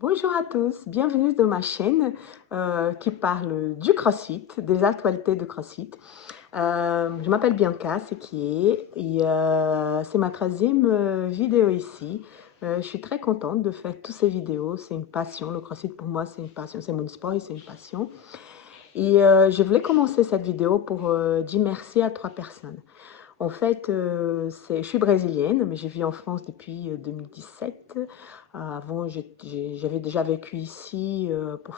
Bonjour à tous, bienvenue dans ma chaîne qui parle du CrossFit, des actualités de CrossFit. Je m'appelle Bianca, c'est qui est, et c'est ma troisième vidéo ici. Je suis très contente de faire toutes ces vidéos, c'est une passion. Le CrossFit pour moi c'est une passion, c'est mon sport et c'est une passion. Et je voulais commencer cette vidéo pour dire merci à trois personnes. En fait, je suis brésilienne, mais j'ai vécu en France depuis 2017. Avant, j'avais déjà vécu ici pour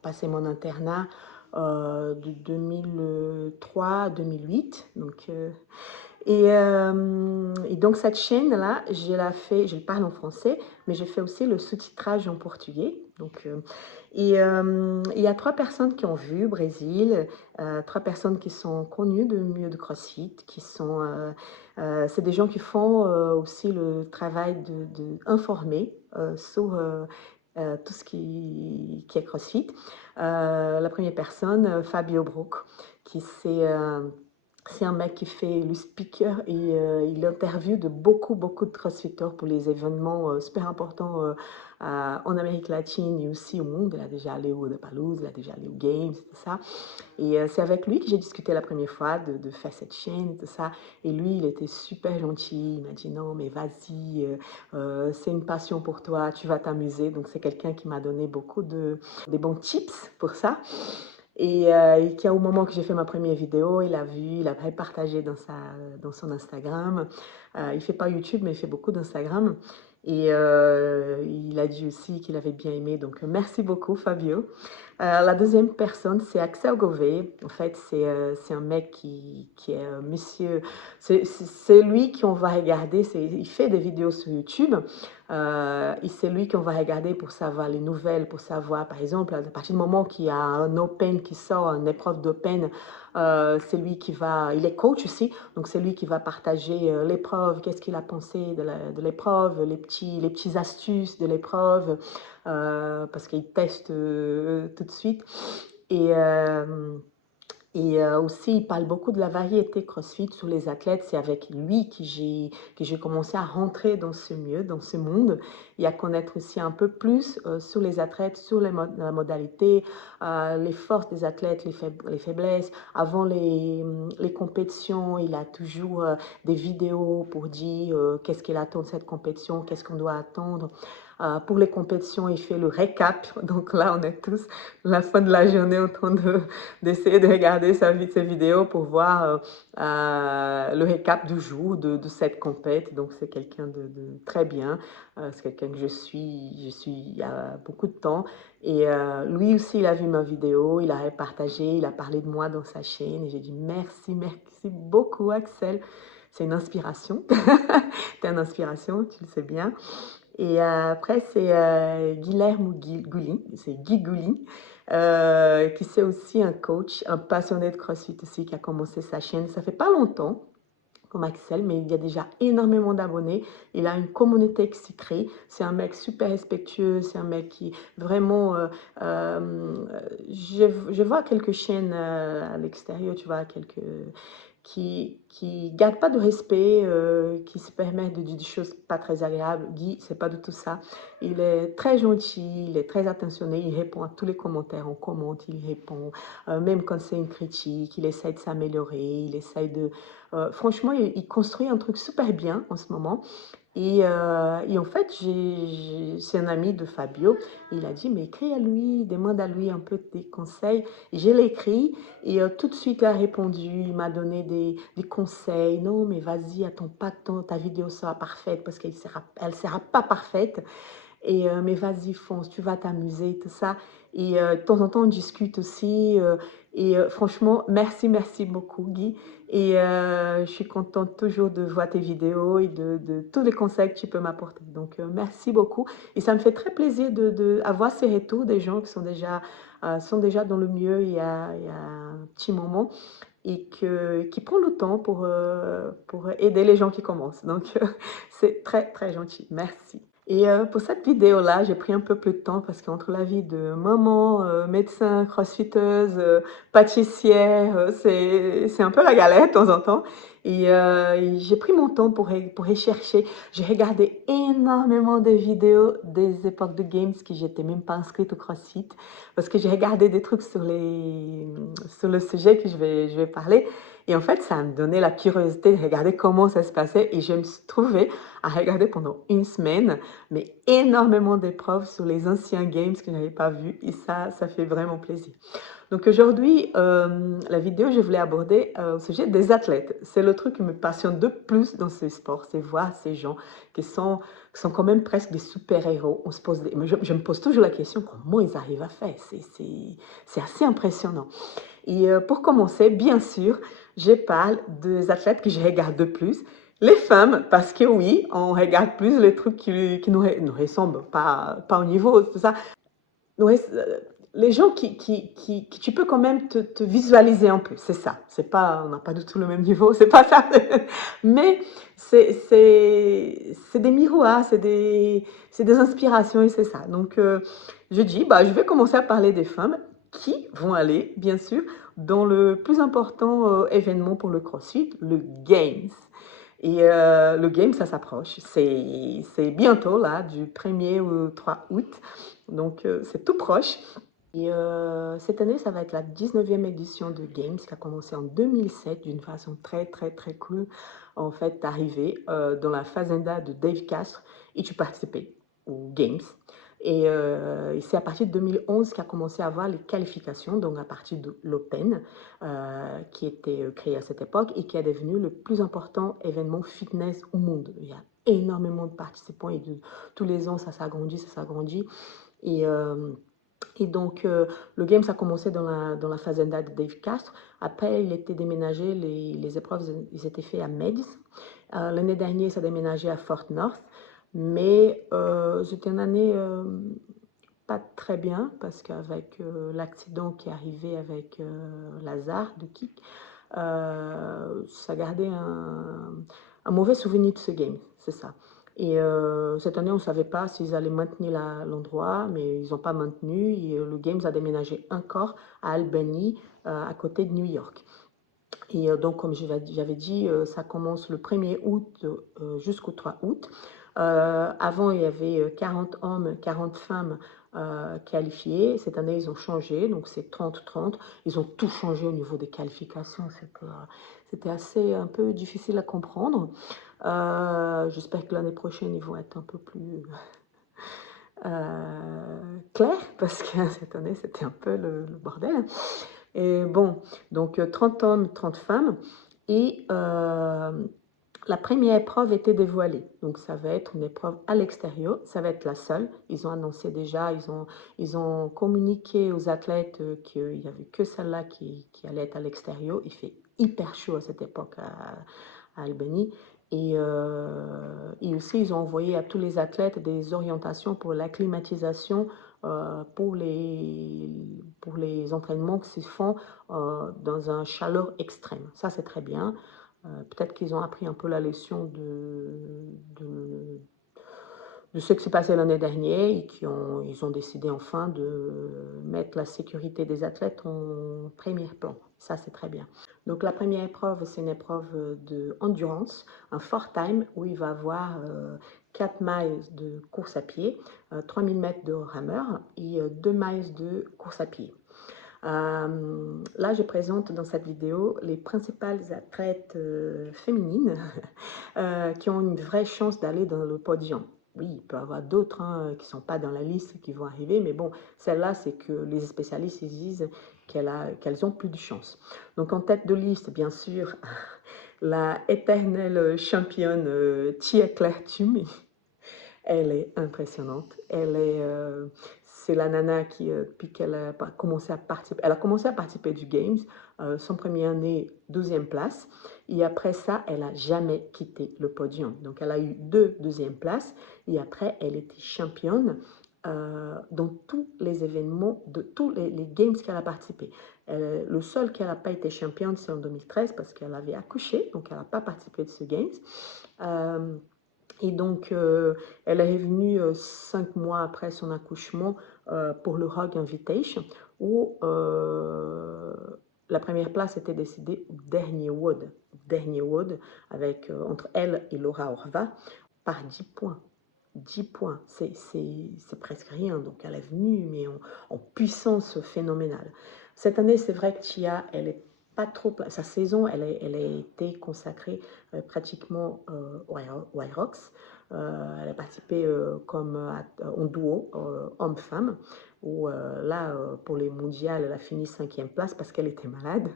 passer mon internat de 2003 à 2008. Et donc cette chaîne-là, je parle en français, mais je fais aussi le sous-titrage en portugais. Il y a trois personnes qui ont vu Brésil, trois personnes qui sont connues de milieu de CrossFit, c'est des gens qui font aussi le travail d'informer sur tout ce qui est CrossFit. La première personne, Fabio Brook, qui c'est un mec qui fait le speaker et il interviewe de beaucoup de crossfitters pour les événements super importants en Amérique latine et aussi au monde. Il a déjà allé au Lollapalooza, il a déjà allé aux Games, tout ça. Et c'est avec lui que j'ai discuté la première fois de faire cette chaîne et tout ça. Et lui, il était super gentil. Il m'a dit non, mais vas-y, c'est une passion pour toi, tu vas t'amuser. Donc c'est quelqu'un qui m'a donné des bons tips pour ça. Et qui, au moment que j'ai fait ma première vidéo, il a vu, il a partagé dans son Instagram. Il ne fait pas YouTube, mais il fait beaucoup d'Instagram. Et il a dit aussi qu'il avait bien aimé. Donc, merci beaucoup, Fabio. La deuxième personne, c'est Axel Gové. En fait, c'est un mec qui est monsieur. C'est lui qu'on va regarder. Il fait des vidéos sur YouTube. Et c'est lui qu'on va regarder pour savoir les nouvelles, pour savoir, par exemple, à partir du moment qu'il y a un Open qui sort, une épreuve d'Open, c'est lui qui va, il est coach aussi, donc c'est lui qui va partager l'épreuve, qu'est-ce qu'il a pensé de l'épreuve, les petits astuces de l'épreuve, parce qu'il teste tout de suite. Et, euh, aussi, il parle beaucoup de la variété CrossFit sur les athlètes. C'est avec lui que j'ai commencé à rentrer dans ce milieu, dans ce monde, et à connaître aussi un peu plus sur les athlètes, sur la modalité, les forces des athlètes, les faiblesses. Avant les compétitions, il a toujours des vidéos pour dire qu'est-ce qu'il attend de cette compétition, qu'est-ce qu'on doit attendre. Pour les compétitions, il fait le récap. Donc là, on est tous la fin de la journée en train d'essayer de regarder ses vidéos pour voir le récap du jour de cette compète. Donc c'est quelqu'un de très bien. C'est quelqu'un que je suis il y a beaucoup de temps. Et lui aussi, il a vu ma vidéo, il a partagé, il a parlé de moi dans sa chaîne. Et j'ai dit merci beaucoup, Axel. C'est une inspiration. T'es une inspiration, tu le sais bien. Et après, c'est Guilherme Goulin, c'est Guy Goulin, qui c'est aussi un coach, un passionné de CrossFit aussi, qui a commencé sa chaîne. Ça fait pas longtemps, comme Axel, mais il y a déjà énormément d'abonnés. Il a une communauté qui s'y crée. C'est un mec super respectueux. C'est un mec qui vraiment... je vois quelques chaînes à l'extérieur, tu vois, qui gardent pas de respect, qui se permettent de dire des choses pas très agréables. Guy, c'est pas du tout ça. Il est très gentil, il est très attentionné, il répond à tous les commentaires, on commente, il répond, même quand c'est une critique, il essaie de s'améliorer, il essaie de... franchement, il construit un truc super bien en ce moment. Et en fait, c'est un ami de Fabio. Il a dit, mais écris à lui, demande à lui un peu des conseils. Je l'ai écrit et tout de suite, il a répondu. Il m'a donné des conseils. Non, mais vas-y, attends pas que ta vidéo sera parfaite parce elle sera pas parfaite. Mais vas-y, fonce, tu vas t'amuser, tout ça. Et de temps en temps, on discute aussi. Franchement, merci beaucoup, Guy. Et je suis contente toujours de voir tes vidéos et de tous les conseils que tu peux m'apporter. Donc, merci beaucoup. Et ça me fait très plaisir d'avoir ces retours des gens qui sont déjà dans le milieu il y a un petit moment et qui prend le temps pour aider les gens qui commencent. Donc, c'est très gentil. Merci. Et pour cette vidéo-là, j'ai pris un peu plus de temps parce qu'entre la vie de maman, médecin, crossfiteuse, pâtissière, c'est un peu la galère de temps en temps. Et j'ai pris mon temps pour rechercher. J'ai regardé énormément de vidéos des époques de games qui j'étais même pas inscrite au CrossFit parce que j'ai regardé des trucs sur le sujet que je vais parler. Et en fait, ça me donnait la curiosité de regarder comment ça se passait et je me suis trouvée à regarder pendant une semaine mais énormément d'épreuves sur les anciens games que je n'avais pas vus et ça fait vraiment plaisir. Donc aujourd'hui, la vidéo, je voulais aborder au sujet des athlètes. C'est le truc qui me passionne de plus dans ces sports, c'est voir ces gens qui sont quand même presque des super-héros. Je me pose toujours la question, comment ils arrivent à faire? C'est assez impressionnant. Et pour commencer, bien sûr, je parle des athlètes que je regarde de plus. Les femmes, parce que oui, on regarde plus les trucs qui nous ressemblent, pas au niveau, tout ça. Nous, les gens qui tu peux quand même te visualiser un peu, c'est ça. C'est pas, on n'a pas du tout le même niveau, c'est pas ça. Mais c'est des miroirs, c'est des inspirations et c'est ça. Donc, je dis, bah, je vais commencer à parler des femmes qui vont aller, bien sûr, dans le plus important événement pour le CrossFit, le Games. Et le Game, ça s'approche. C'est bientôt, là, du 1er au 3 août. Donc, c'est tout proche. Et cette année, ça va être la 19e édition de Games qui a commencé en 2007 d'une façon très, très, très cool. En fait, d'arriver dans la fazenda de Dave Castre et tu participais aux Games. Et c'est à partir de 2011 qu'a commencé à avoir les qualifications, donc à partir de l'Open, qui était créé à cette époque et qui est devenu le plus important événement fitness au monde. Il y a énormément de participants et tous les ans, ça s'agrandit, ça s'agrandit. Et, euh, et donc, le game, ça a commencé dans la fazenda de Dave Castre. Après, il était déménagé, les épreuves, ils étaient faits à Meds. L'année dernière, ça a déménagé à Fort North. Mais c'était une année pas très bien parce qu'avec l'accident qui est arrivé avec Lazare de Kick, ça gardait un mauvais souvenir de ce game, c'est ça. Et cette année, on ne savait pas s'ils allaient maintenir l'endroit, mais ils n'ont pas maintenu. Et le Games a déménagé encore à Albany, à côté de New York. Et donc, comme j'avais dit, ça commence le 1er août jusqu'au 3 août. Avant, il y avait 40 hommes, 40 femmes qualifiés. Cette année, ils ont changé, donc c'est 30-30. Ils ont tout changé au niveau des qualifications. C'était assez un peu difficile à comprendre. J'espère que l'année prochaine, ils vont être un peu plus clairs, parce que cette année, c'était un peu le bordel. Et bon, donc 30 hommes, 30 femmes. Et la première épreuve était dévoilée. Donc ça va être une épreuve à l'extérieur. Ça va être la seule. Ils ont annoncé déjà, ils ont communiqué aux athlètes qu'il n'y avait que celle-là qui allait être à l'extérieur. Il fait hyper chaud à cette époque à Albany. Et aussi, ils ont envoyé à tous les athlètes des orientations pour l'acclimatisation pour les entraînements qui se font dans un chaleur extrême. Ça, c'est très bien. Peut-être qu'ils ont appris un peu la leçon de ce qui s'est passé l'année dernière et ils ont décidé enfin de mettre la sécurité des athlètes en premier plan. Ça, c'est très bien. Donc, la première épreuve, c'est une épreuve de endurance, un fort time où il va avoir 4 miles de course à pied, 3000 mètres de rameur et 2 miles de course à pied. Là, je présente dans cette vidéo les principales athlètes féminines qui ont une vraie chance d'aller dans le podium. Oui, il peut y avoir d'autres qui ne sont pas dans la liste qui vont arriver, mais bon, celle-là, c'est que les spécialistes ils disent qu'elles ont plus de chance. Donc, en tête de liste, bien sûr, la éternelle championne Tia Claire Tummy. Elle est impressionnante. C'est la nana qui, depuis qu'elle a commencé à participer, elle a commencé à participer du Games, son premier année, 12e place. Et après ça, elle n'a jamais quitté le podium. Donc, elle a eu 2 deuxièmes places. Et après, elle était championne dans tous les événements, de tous les Games qu'elle a participé. Le seul qu'elle n'a pas été championne, c'est en 2013 parce qu'elle avait accouché. Donc, elle n'a pas participé de ce Games. Et donc, elle est revenue 5 mois après son accouchement pour le Rogue Invitation, où la première place était décidée au dernier WOD, avec, entre elle et Laura Horvath, par 10 points. 10 points, c'est presque rien. Donc, elle est venue, mais en puissance phénoménale. Cette année, c'est vrai que Tia, elle est pas trop. Sa saison, elle a été consacrée pratiquement au Hyrox. Elle a participé comme en duo, homme-femme, où là, pour les mondiales, elle a fini 5e place parce qu'elle était malade.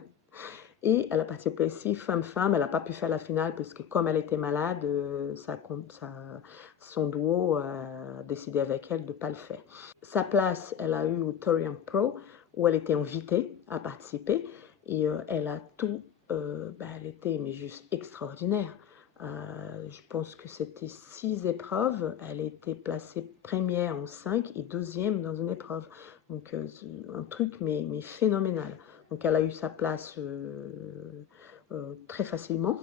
Et elle a participé aussi femme-femme. Elle n'a pas pu faire la finale parce que comme elle était malade, son duo a décidé avec elle de ne pas le faire. Sa place, elle a eu au Torian Pro, où elle était invitée à participer. Et elle a tout, elle était mais juste extraordinaire. Je pense que c'était 6 épreuves. Elle était placée première en 5 et deuxième dans une épreuve. Donc un truc mais phénoménal. Donc elle a eu sa place très facilement.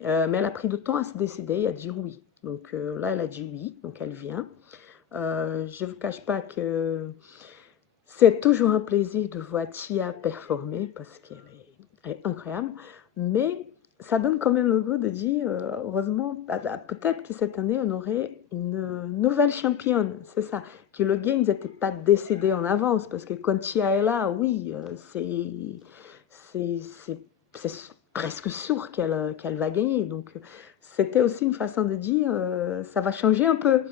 Mais elle a pris du temps à se décider, à dire oui. Donc là, elle a dit oui, donc elle vient. Je ne vous cache pas que c'est toujours un plaisir de voir Tia performer parce qu'elle est incroyable. Mais ça donne quand même le goût de dire, heureusement, peut-être que cette année, on aurait une nouvelle championne. C'est ça, que le Games n'était pas décidé en avance. Parce que quand Tia est là, oui, c'est presque sûr qu'elle va gagner. Donc, c'était aussi une façon de dire, ça va changer un peu.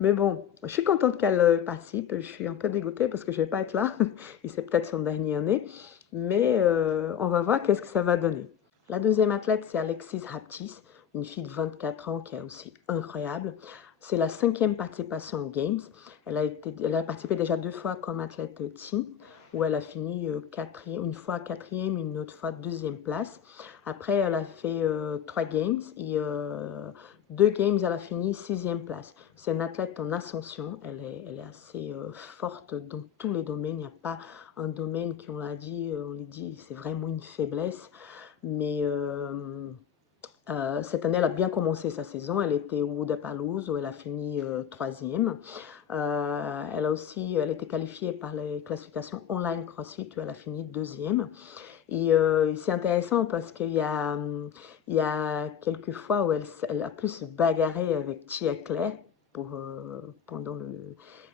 Mais bon, je suis contente qu'elle participe. Je suis un peu dégoûtée parce que je ne vais pas être là. Et c'est peut-être son dernière année. Mais on va voir qu'est-ce que ça va donner. La deuxième athlète, c'est Alexis Raptis, une fille de 24 ans qui est aussi incroyable. C'est la 5e participation aux Games. Elle a participé déjà 2 fois comme athlète team, où elle a fini une fois 4e, une autre fois 2e place. Après, elle a fait 3 Games et 2 Games, elle a fini 6e place. C'est une athlète en ascension. Elle est assez forte dans tous les domaines. Il n'y a pas un domaine on lui dit, c'est vraiment une faiblesse. Mais cette année, elle a bien commencé sa saison. Elle était au Wodapalooza où elle a fini 3e. Elle était qualifiée par les classifications online CrossFit où elle a fini 2e. Et c'est intéressant parce qu'il y a quelques fois où elle a pu se bagarrer avec Tia Claire pendant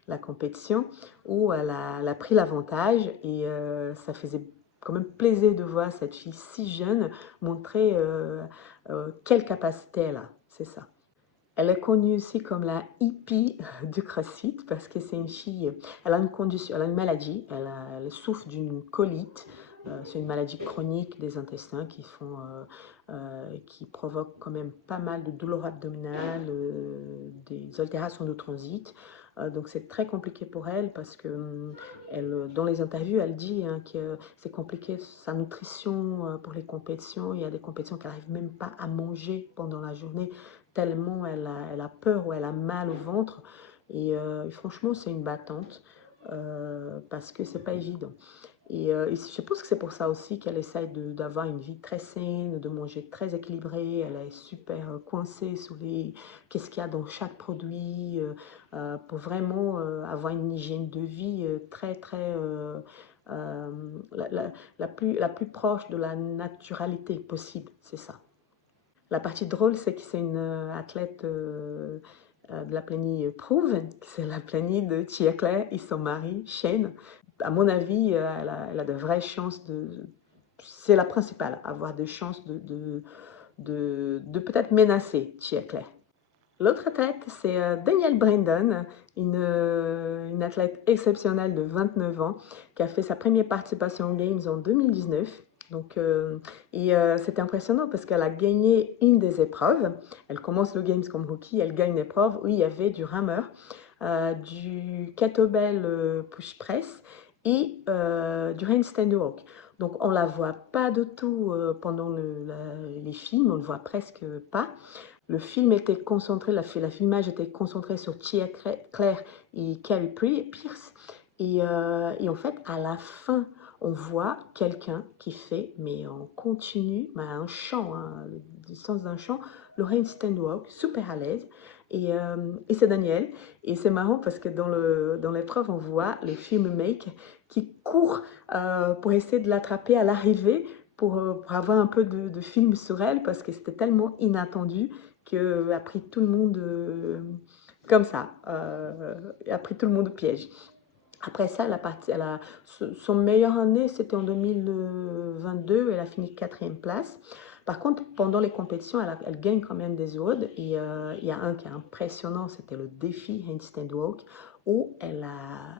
la compétition, où elle a pris l'avantage et ça faisait quand même plaisir de voir cette fille si jeune montrer quelle capacité elle a, c'est ça. Elle est connue aussi comme la hippie du CrossFit parce que c'est une fille, elle a une condition, elle a une maladie, elle souffre d'une colite. C'est une maladie chronique des intestins qui provoque quand même pas mal de douleurs abdominales, des altérations de transit. Donc c'est très compliqué pour elle parce que dans les interviews, elle dit que c'est compliqué sa nutrition pour les compétitions. Il y a des compétitions qu'elle n'arrive même pas à manger pendant la journée tellement elle a peur ou elle a mal au ventre. Et franchement, c'est une battante parce que c'est pas évident. Et je pense que c'est pour ça aussi qu'elle essaie d'avoir une vie très saine, de manger très équilibré. Elle est super coincée sur qu'est-ce qu'il y a dans chaque produit pour vraiment avoir une hygiène de vie très, très... la plus proche de la naturalité possible, c'est ça. La partie drôle, c'est que c'est une athlète de la planète Proven, c'est la planète de Tia Claire et son mari, Shane. À mon avis, elle a de vraies chances c'est la principale, avoir des chances de peut-être menacer Tia Claire. L'autre athlète, c'est Danielle Brandon, une athlète exceptionnelle de 29 ans qui a fait sa première participation aux Games en 2019. Donc, c'était impressionnant parce qu'elle a gagné une des épreuves. Elle commence le Games comme rookie, elle gagne une épreuve où il y avait du rameur, du kettlebell push press et du handstand walk. Donc on ne la voit pas du tout pendant les films, on ne le voit presque pas. Le film était concentré, la filmage était concentré sur Tia Claire et Carrie Pierce. Et en fait, à la fin, on voit quelqu'un qui fait, mais en continu, un chant, la distance d'un chant, le handstand walk, super à l'aise. Et c'est Daniel. Et c'est marrant parce que dans l'épreuve, on voit le film Make qui court pour essayer de l'attraper à l'arrivée pour avoir un peu de film sur elle parce que c'était tellement inattendu qu'a pris tout le monde comme ça, a pris tout le monde au piège. Après ça, son meilleure année, c'était en 2022, elle a fini quatrième place. Par contre, pendant les compétitions, elle gagne quand même des awards. Et il y a un qui est impressionnant, c'était le défi Handstand Walk, où elle a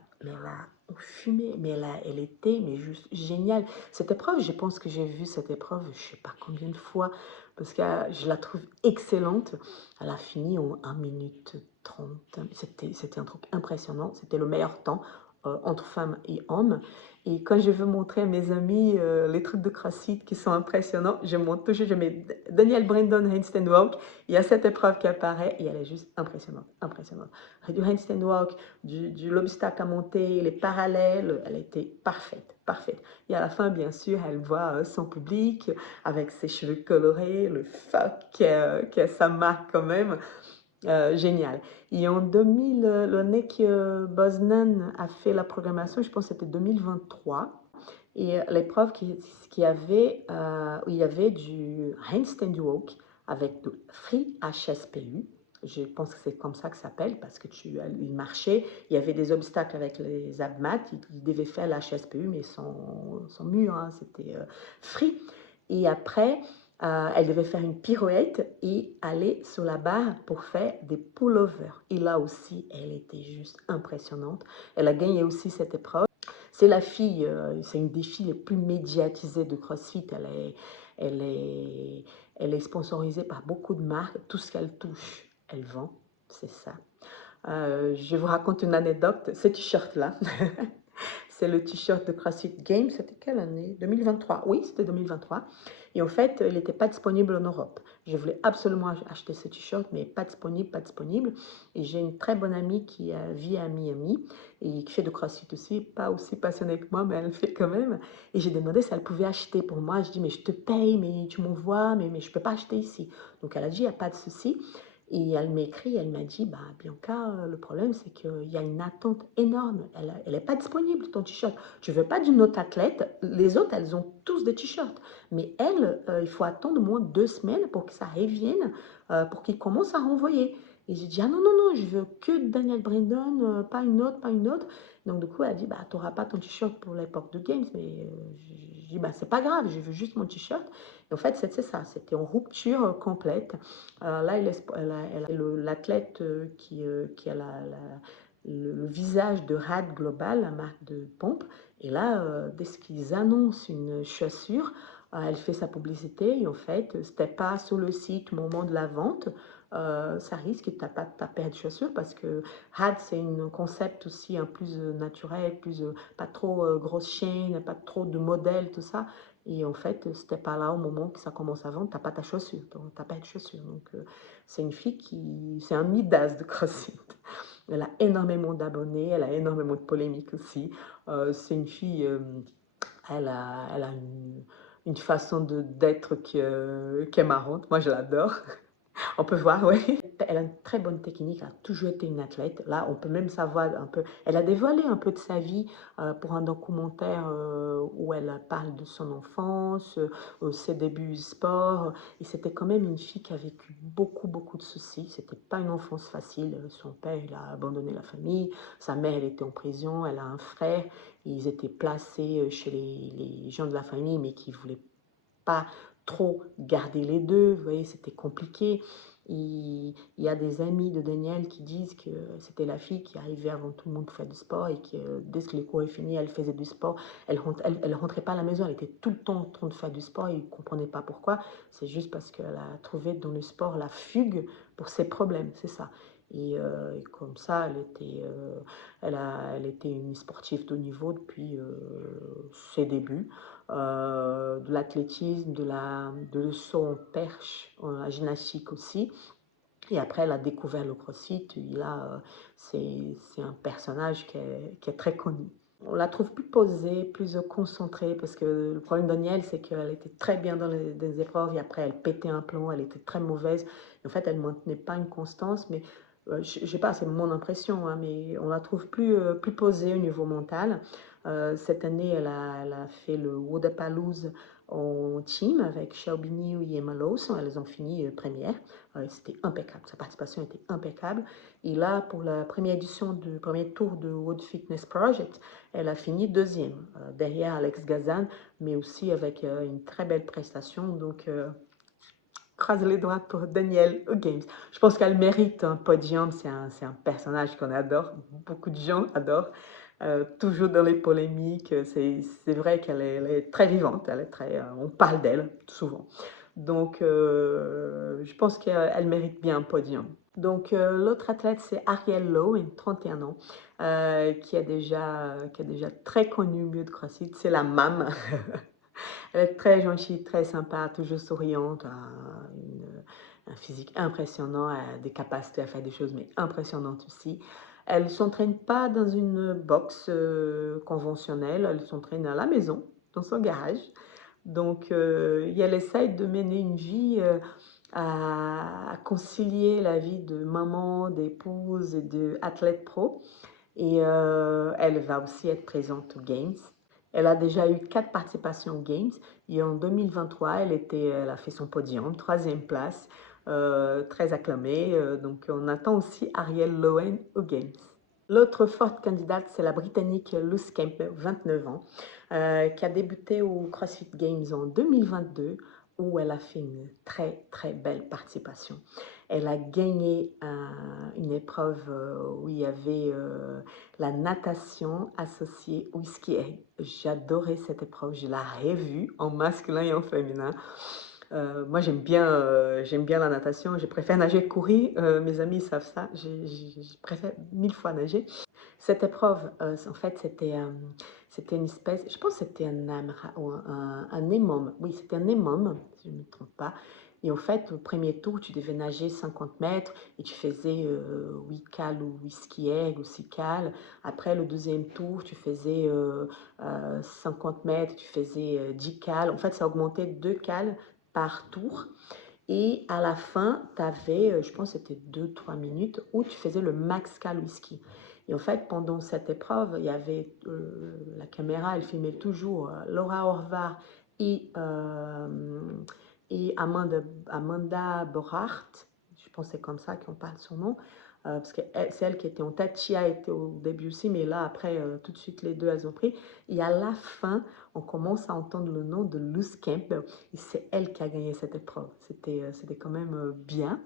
fumé, mais elle était mais juste géniale. Cette épreuve, je pense que j'ai vu cette épreuve, je ne sais pas combien de fois, parce que je la trouve excellente. Elle a fini en 1 minute 30. C'était un truc impressionnant, c'était le meilleur temps entre femmes et hommes. Et quand je veux montrer à mes amis les trucs de CrossFit qui sont impressionnants, je montre toujours, je mets Daniel Brandon Handstand Walk. Il y a cette épreuve qui apparaît et elle est juste impressionnante, impressionnante. Du handstand walk, l'obstacle à monter, les parallèles, elle était parfaite, parfaite. Et à la fin, bien sûr, elle voit son public avec ses cheveux colorés, le fuck qui a sa marque quand même. Génial. Et en 2000, l'année que Bosnan a fait la programmation, je pense que c'était 2023, et l'épreuve où il y avait du handstand walk avec du free HSPU. Je pense que c'est comme ça que ça s'appelle parce que il marchait, il y avait des obstacles avec les abmats, il devait faire l'HSPU mais sans mur, hein, c'était free. Et après, elle devait faire une pirouette et aller sur la barre pour faire des pullovers. Et là aussi, elle était juste impressionnante. Elle a gagné aussi cette épreuve. C'est la fille, c'est une des filles les plus médiatisées de CrossFit. Elle est, elle est sponsorisée par beaucoup de marques. Tout ce qu'elle touche, elle vend. C'est ça. Je vous raconte une anecdote. Ce t-shirt-là, c'est le t-shirt de CrossFit Games. C'était quelle année? 2023. Oui, c'était 2023. Et en fait, il n'était pas disponible en Europe. Je voulais absolument acheter ce t-shirt, mais pas disponible, pas disponible. Et j'ai une très bonne amie qui vit à Miami et qui fait de CrossFit aussi, pas aussi passionnée que moi, mais elle le fait quand même. Et j'ai demandé si elle pouvait acheter pour moi. Je dis, mais je te paye, mais tu m'envoies, mais je ne peux pas acheter ici. Donc elle a dit, il n'y a pas de souci. Et elle m'écrit, elle m'a dit, bah, Bianca, le problème, c'est qu'il y a une attente énorme. Elle n'est pas disponible, ton t-shirt. Tu ne veux pas d'une autre athlète. Les autres, elles ont tous des t-shirts. Mais elle, il faut attendre au moins 2 semaines pour que ça revienne, pour qu'ils commencent à renvoyer. Et j'ai dit, ah non, non, non, je veux que Daniel Brandon, pas une autre, pas une autre. Donc, du coup, elle a dit, bah, tu n'auras pas ton t-shirt pour l'époque de Games. Mais j'ai dit, bah, c'est pas grave, je veux juste mon t-shirt. Et en fait, c'est ça, c'était en rupture complète. Là, elle a l'athlète qui a le visage de RAD Global, la marque de pompe. Et là, dès qu'ils annoncent une chaussure, elle fait sa publicité et en fait, ce n'était pas sur le site au moment de la vente. Ça risque que tu n'as pas ta paire de chaussures parce que RAD, c'est un concept aussi un plus naturel, plus pas trop grosse chaîne, pas trop de modèles, tout ça. Et en fait, c'était pas là au moment que ça commence à vendre, t'as pas ta chaussure, t'as pas de chaussure. Donc, c'est une fille c'est un Midas de CrossFit. Elle a énormément d'abonnés, elle a énormément de polémiques aussi. C'est une fille, elle a une façon d'être qui est marrante. Moi, je l'adore. On peut voir, oui. Elle a une très bonne technique, elle a toujours été une athlète. Là, on peut même savoir un peu. Elle a dévoilé un peu de sa vie pour un documentaire où elle parle de son enfance, ses débuts du sport. Et c'était quand même une fille qui a vécu beaucoup, beaucoup de soucis. C'était pas une enfance facile. Son père, il a abandonné la famille. Sa mère, elle était en prison. Elle a un frère. Ils étaient placés chez les gens de la famille, mais qui ne voulaient pas trop garder les deux, vous voyez, c'était compliqué. Il y a des amis de Daniel qui disent que c'était la fille qui arrivait avant tout le monde pour faire du sport et que dès que les cours étaient finis, elle faisait du sport. Elle rentrait pas à la maison, elle était tout le temps en train de faire du sport et il ne comprenait pas pourquoi. C'est juste parce qu'elle a trouvé dans le sport la fugue pour ses problèmes, c'est ça. Et comme ça, elle était une sportive de haut niveau depuis ses débuts. De l'athlétisme, de saut en perche, la gymnastique aussi. Et après, elle a découvert le CrossFit. C'est un personnage qui est très connu. On la trouve plus posée, plus concentrée, parce que le problème de Danielle, c'est qu'elle était très bien dans les épreuves, et après, elle pétait un plomb, elle était très mauvaise. Et en fait, elle ne maintenait pas une constance, mais je sais pas, c'est mon impression, hein, mais on la trouve plus posée au niveau mental. Cette année, elle a fait le Wodapalooza en team avec Xiaobi Niu et Emma Lawson. Elles ont fini première. C'était impeccable, sa participation était impeccable. Et là, pour la première édition du premier tour de World Fitness Project, elle a fini deuxième, derrière Alex Gazan, mais aussi avec une très belle prestation. Donc, croise les doigts pour Danielle aux Games. Je pense qu'elle mérite un podium. C'est un personnage qu'on adore. Beaucoup de gens adorent. Toujours dans les polémiques. C'est vrai qu'elle est, elle est très vivante. Elle est très, on parle d'elle souvent. Donc, je pense qu'elle mérite bien un podium. Donc, l'autre athlète, c'est Ariel Lowe, une 31 ans, qui est déjà très connue au milieu de CrossFit. C'est la MAM. Elle est très gentille, très sympa, toujours souriante, un physique impressionnant, elle a des capacités à faire des choses, mais impressionnantes aussi. Elle ne s'entraîne pas dans une box conventionnelle, elle s'entraîne à la maison, dans son garage. Donc, elle essaye de mener une vie à concilier la vie de maman, d'épouse et d'athlète pro. Et elle va aussi être présente aux Games. Elle a déjà eu 4 participations aux Games. Et en 2023, elle a fait son podium, troisième place, très acclamée. Donc on attend aussi Ariel Lowen aux Games. L'autre forte candidate, c'est la Britannique Luce Campbell, 29 ans, qui a débuté au CrossFit Games en 2022, où elle a fait une très très belle participation. Elle a gagné une épreuve où il y avait la natation associée au ski air. J'adorais cette épreuve, je l'ai revue en masculin et en féminin. Moi, j'aime bien la natation. Je préfère nager que courir. Mes amis savent ça. Je préfère 1000 fois nager. Cette épreuve, en fait, c'était une espèce, je pense que c'était un émum. Oui, c'était un émum, si je ne me trompe pas. Et en fait, au premier tour, tu devais nager 50 mètres et tu faisais 8 cales ou 8 ski ou 6 cales. Après, le deuxième tour, tu faisais 50 mètres, tu faisais 10 cales. En fait, ça augmentait 2 cales par tour. Et à la fin, tu avais, je pense que c'était 2-3 minutes, où tu faisais le max cal whisky. Et en fait, pendant cette épreuve, il y avait la caméra, elle filmait toujours Laura Horvath et Amanda Borhardt, je pense que c'est comme ça qu'on parle son nom, parce que c'est elle qui était en tête. Chia était au début aussi, mais là, après, tout de suite, les deux, elles ont pris. Et à la fin, on commence à entendre le nom de Luce Campbell, et c'est elle qui a gagné cette épreuve. C'était quand même bien.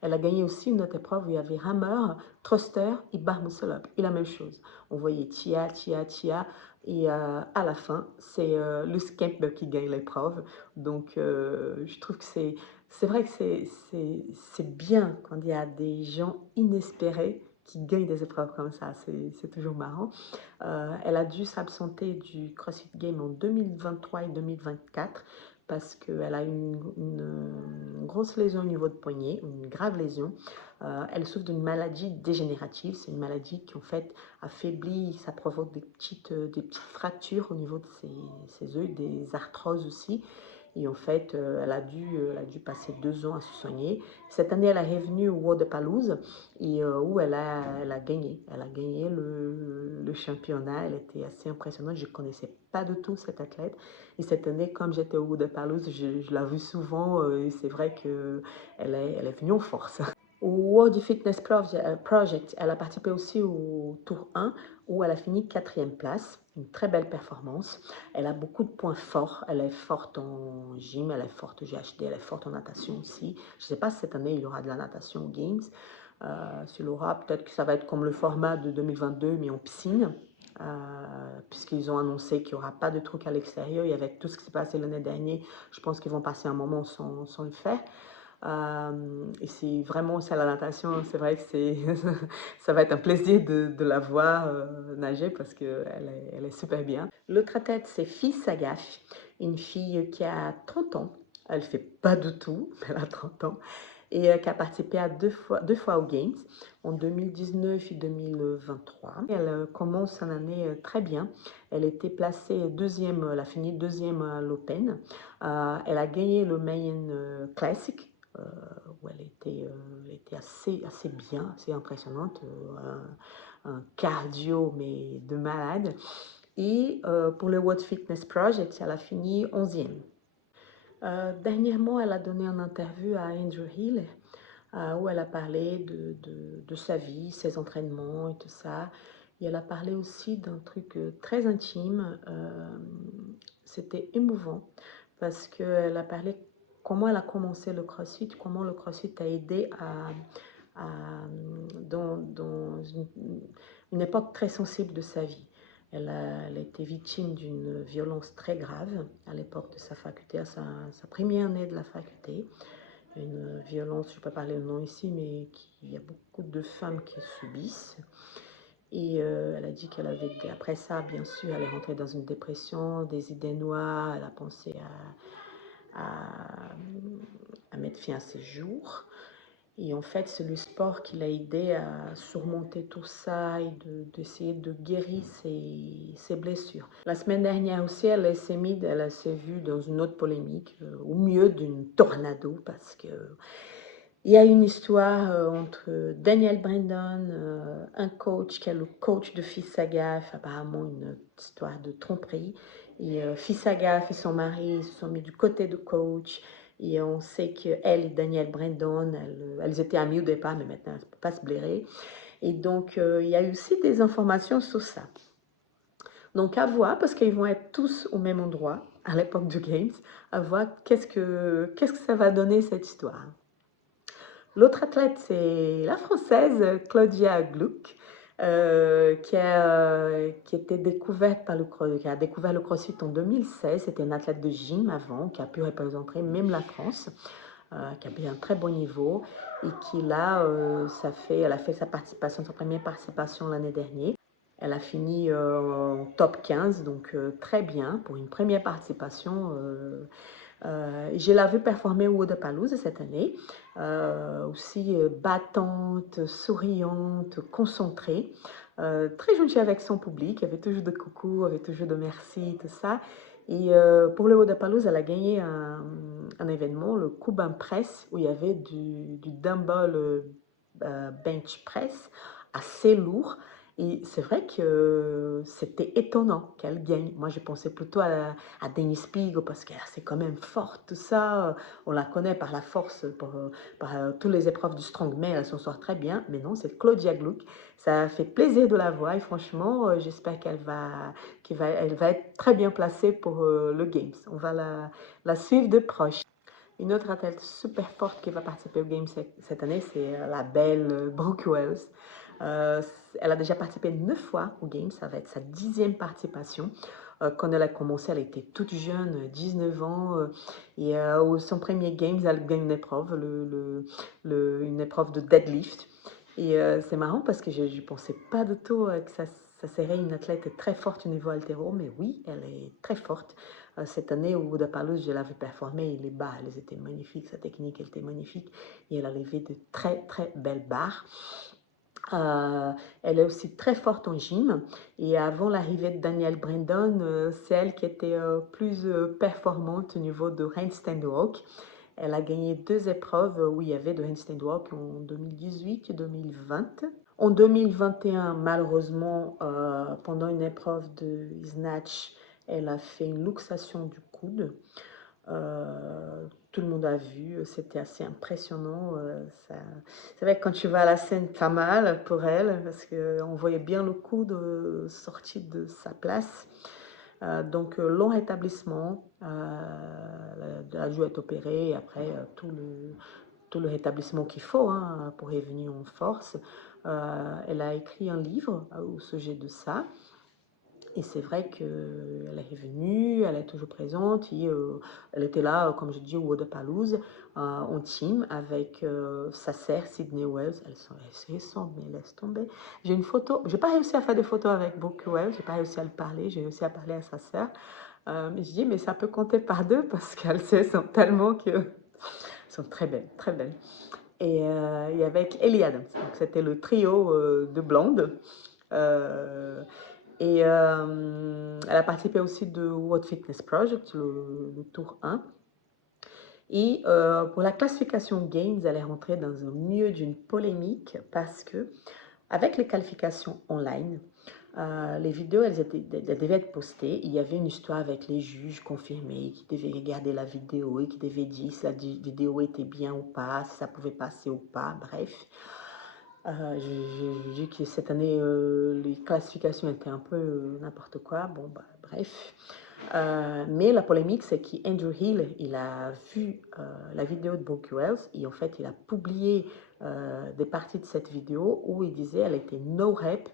Elle a gagné aussi une autre épreuve où il y avait Hammer, Thruster et Bar Muscle Up. Et la même chose. On voyait Tia, Tia, Tia. Et à la fin, c'est Luce Campbell qui gagne l'épreuve. Donc, je trouve que c'est vrai que c'est bien quand il y a des gens inespérés qui gagnent des épreuves comme ça. C'est toujours marrant. Elle a dû s'absenter du CrossFit Game en 2023 et 2024 parce qu'elle a eu une grosse lésion au niveau de poignet, une grave lésion. Elle souffre d'une maladie dégénérative. C'est une maladie qui en fait affaiblit, ça provoque des petites fractures au niveau de ses os, des arthroses aussi. Et en fait, elle a dû passer 2 ans à se soigner. Cette année, elle est revenue au Wodapalooza et où elle a gagné. Elle a gagné le championnat. Elle était assez impressionnante. Je ne connaissais pas du tout cette athlète. Et cette année, comme j'étais au Wodapalooza, je l'ai vue souvent et c'est vrai qu'elle est venue en force. Au World Fitness Project, elle a participé aussi au Tour 1 où elle a fini 4e place. Une très belle performance. Elle a beaucoup de points forts. Elle est forte en gym, elle est forte au GHD, elle est forte en natation aussi. Je ne sais pas si cette année il y aura de la natation aux Games. S'il y aura, peut-être que ça va être comme le format de 2022, mais en piscine. Puisqu'ils ont annoncé qu'il n'y aura pas de trucs à l'extérieur. Et avec tout ce qui s'est passé l'année dernière, je pense qu'ils vont passer un moment sans le faire. Et c'est vraiment, c'est la natation, c'est vrai que ça va être un plaisir de la voir nager parce qu'elle est super bien. L'autre athlète, c'est Fille Sagaf, une fille qui a 30 ans. Elle ne fait pas du tout, mais elle a 30 ans. Et qui a participé à deux fois aux Games, en 2019 et 2023. Elle commence une année très bien. Elle était placée deuxième, elle a fini deuxième à l'Open. Elle a gagné le Mayan Classic où elle était assez bien, assez impressionnante, un cardio mais de malade. Et pour le World Fitness Project, elle a fini 11e. Dernièrement, elle a donné une interview à Andrew Hill où elle a parlé de sa vie, ses entraînements et tout ça. Et elle a parlé aussi d'un truc très intime. C'était émouvant parce qu'elle a parlé comment elle a commencé le CrossFit, comment le CrossFit a aidé dans une époque très sensible de sa vie. Elle a été victime d'une violence très grave à l'époque de sa faculté, à sa première année de la faculté. Une violence, je ne peux pas parler le nom ici, mais il y a beaucoup de femmes qui subissent. Et elle a dit qu'elle avait, après ça, bien sûr, elle est rentrée dans une dépression, des idées noires, elle a pensé à mettre fin à ses jours. Et en fait, c'est le sport qui l'a aidé à surmonter tout ça et d'essayer de guérir ses blessures. La semaine dernière aussi, elle s'est vue dans une autre polémique, au milieu d'une tornado, parce que il y a une histoire entre Daniel Brandon, un coach qui est le coach de Fils-Sagaf, apparemment une histoire de tromperie. Et Fils-Sagaf et son mari se sont mis du côté de coach. Et on sait qu'elle et Daniel Brandon, elles étaient amies au départ, mais maintenant elles ne peuvent pas se blairer. Et donc, il y a aussi des informations sur ça. Donc, à voir, parce qu'ils vont être tous au même endroit à l'époque du Games, à voir qu'est-ce que ça va donner cette histoire. L'autre athlète, c'est la Française Claudia Gluck, qui était découverte qui a découvert le CrossFit en 2016. C'était une athlète de gym avant, qui a pu représenter même la France, qui avait un très bon niveau et qui là, elle a fait sa première participation l'année dernière. Elle a fini en top 15, donc très bien pour une première participation. Je l'ai vue performer au Wodapalooza cette année, aussi battante, souriante, concentrée, très gentille avec son public, il y avait toujours de coucou, il y avait toujours de merci, tout ça. Et pour le Wodapalooza, elle a gagné un événement, le Cuban Press, où il y avait du dumbbell bench press assez lourd. Et c'est vrai que c'était étonnant qu'elle gagne. Moi, je pensais plutôt à Dennis Spiegel parce que c'est quand même forte, tout ça. On la connaît par la force, par toutes les épreuves du strongman, elle s'en sort très bien. Mais non, c'est Claudia Gluck. Ça fait plaisir de la voir et franchement, j'espère elle va être très bien placée pour le Games. On va la suivre de proche. Une autre athlète super forte qui va participer au Games cette année, c'est la belle Brooke Wells. Elle a déjà participé 9 fois au Games, ça va être sa 10e participation. Quand elle a commencé, elle était toute jeune, 19 ans, et son premier Games, elle gagne une épreuve, une épreuve de deadlift. Et c'est marrant parce que je ne pensais pas du tout que ça serait une athlète très forte au niveau haltéro, mais oui, elle est très forte. Cette année, au Wodapalooza, je l'avais performé, les barres, elles étaient magnifiques, sa technique, elle était magnifique, et elle a levé de très, très belles barres. Elle est aussi très forte en gym, et avant l'arrivée de Daniel Brandon, c'est elle qui était plus performante au niveau de handstand walk. Elle a gagné 2 épreuves où il y avait de handstand walk en 2018 et 2020. En 2021, malheureusement, pendant une épreuve de snatch, elle a fait une luxation du coude. Tout le monde a vu, c'était assez impressionnant. C'est vrai que quand tu vas à la scène, t'as mal pour elle, parce qu'on voyait bien le coude sorti de sa place. Donc, long rétablissement, la joue est opérée, et après, tout le rétablissement qu'il faut hein, pour revenir en force. Elle a écrit un livre au sujet de ça. Et c'est vrai qu'elle est revenue, elle est toujours présente. Et, elle était là, comme je dis, au Wodapalooza, en team avec sa sœur Sydney Wells. Elles ressemblent, mais laisse tomber. J'ai une photo. Je n'ai pas réussi à faire des photos avec Brooke Wells. Je n'ai pas réussi à le parler. J'ai réussi à parler à sa sœur. Mais je dis, mais ça peut compter par deux parce qu'elles se sont tellement que. Elles sont très belles, très belles. Et avec Ellie Adams. Donc, c'était le trio de blondes. Et elle a participé aussi de World Fitness Project, le tour 1. Et pour la classification Games, elle est rentrée dans le milieu d'une polémique parce que, avec les qualifications online, les vidéos, elles devaient être postées. Il y avait une histoire avec les juges confirmés qui devaient regarder la vidéo et qui devaient dire si la vidéo était bien ou pas, si ça pouvait passer ou pas, bref. J'ai dit que cette année, les classifications étaient un peu n'importe quoi. Bon, bah, bref. Mais la polémique, c'est qu'Andrew Hill, il a vu la vidéo de Brooke Wells et en fait, il a publié des parties de cette vidéo où il disait qu'elle était no rep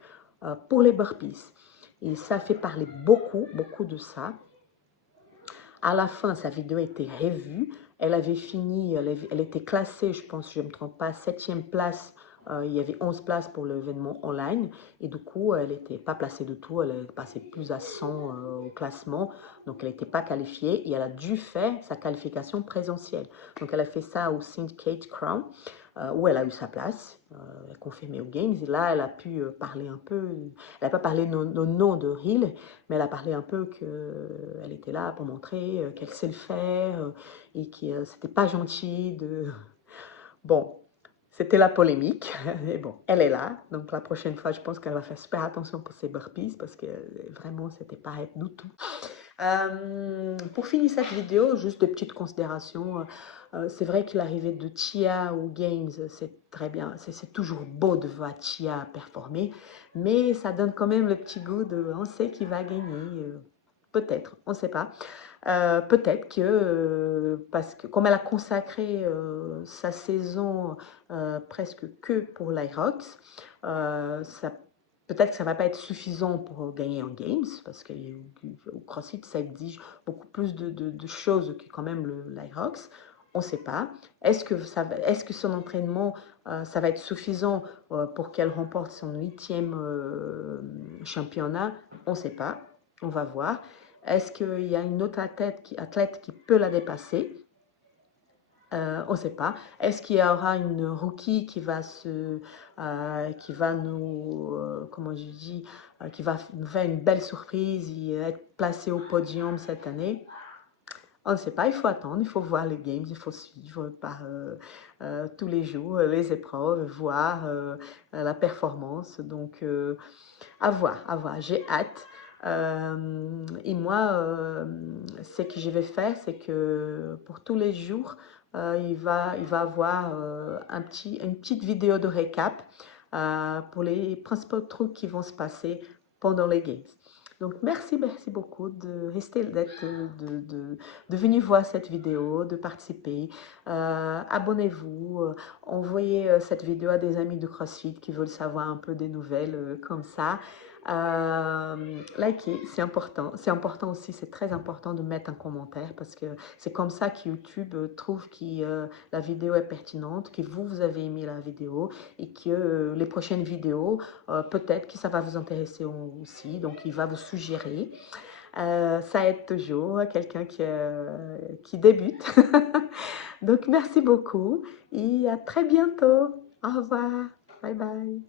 pour les burpees. Et ça fait parler beaucoup, beaucoup de ça. À la fin, sa vidéo a été revue. Elle avait fini, elle était classée, je pense, je ne me trompe pas, 7e place. Il y avait 11 places pour l'événement online. Et du coup, elle n'était pas placée du tout. Elle est passée plus à 100 au classement. Donc, elle n'était pas qualifiée. Et elle a dû faire sa qualification présentielle. Donc, elle a fait ça au Syndicate Crown, où elle a eu sa place. Elle a confirmé aux Games. Et là, elle a pu parler un peu. Elle n'a pas parlé au nom de Hill, mais elle a parlé un peu qu'elle était là pour montrer qu'elle sait le faire et que c'était pas gentil de... Bon, c'était la polémique, et bon, elle est là, donc la prochaine fois, je pense qu'elle va faire super attention pour ses burpees, parce que vraiment, c'était pas elle du tout. Pour finir cette vidéo, juste de petites considérations. C'est vrai que l'arrivée de Chia aux Games, c'est très bien. C'est toujours beau de voir Chia performer, mais ça donne quand même le petit goût de on sait qui va gagner. Peut-être, on ne sait pas. Peut-être que, parce que comme elle a consacré sa saison presque que pour l'Irox, ça peut-être que ça ne va pas être suffisant pour gagner en Games, parce qu'au CrossFit, ça exige beaucoup plus de choses que quand même l'Irox. On ne sait pas. Est-ce que son entraînement, ça va être suffisant pour qu'elle remporte son 8e championnat? On ne sait pas. On va voir. Est-ce qu'il y a une autre athlète qui peut la dépasser? On ne sait pas. Est-ce qu'il y aura une rookie qui va nous, comment je dis, qui va nous faire une belle surprise et être placée au podium cette année? On ne sait pas, il faut attendre, il faut voir les games, il faut suivre par tous les jours les épreuves, voir la performance. Donc, à voir, à voir. J'ai hâte. Et moi, ce que je vais faire, c'est que pour tous les jours, il va avoir une petite vidéo de récap pour les principaux trucs qui vont se passer pendant les games. Donc, merci beaucoup de rester, de venir voir cette vidéo, de participer. Abonnez-vous, envoyez cette vidéo à des amis de CrossFit qui veulent savoir un peu des nouvelles comme ça. Likez, c'est important. C'est important aussi, c'est très important de mettre un commentaire parce que c'est comme ça que YouTube trouve que la vidéo est pertinente, que vous avez aimé la vidéo et que les prochaines vidéos, peut-être que ça va vous intéresser aussi. Donc, il va vous suggérer. Ça aide toujours quelqu'un qui débute. Donc, merci beaucoup et à très bientôt. Au revoir. Bye bye.